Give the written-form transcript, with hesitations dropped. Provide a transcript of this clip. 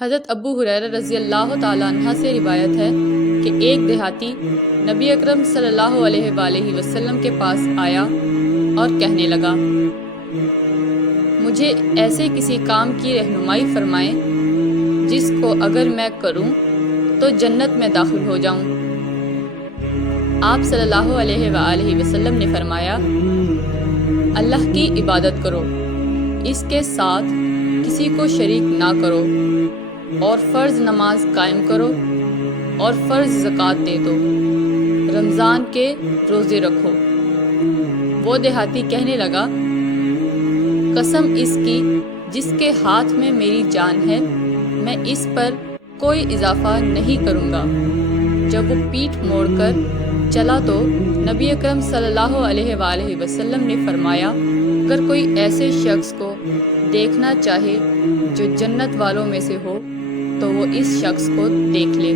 حضرت ابو ہریرہ رضی اللہ تعالیٰ عنہ سے روایت ہے کہ ایک دیہاتی نبی اکرم صلی اللہ علیہ وآلہ وسلم کے پاس آیا اور کہنے لگا، مجھے ایسے کسی کام کی رہنمائی فرمائیں جس کو اگر میں کروں تو جنت میں داخل ہو جاؤں۔ آپ صلی اللہ علیہ وآلہ وسلم نے فرمایا، اللہ کی عبادت کرو، اس کے ساتھ کسی کو شریک نہ کرو، اور فرض نماز قائم کرو اور فرض زکوٰۃ دے دو، رمضان کے روزے رکھو۔ وہ دیہاتی کہنے لگا، قسم اس کی جس کے ہاتھ میں میری جان ہے، میں اس پر کوئی اضافہ نہیں کروں گا۔ جب وہ پیٹھ موڑ کر چلا تو نبی اکرم صلی اللہ علیہ وآلہ وسلم نے فرمایا، اگر کوئی ایسے شخص کو دیکھنا چاہے جو جنت والوں میں سے ہو تو وہ اس شخص کو دیکھ لے۔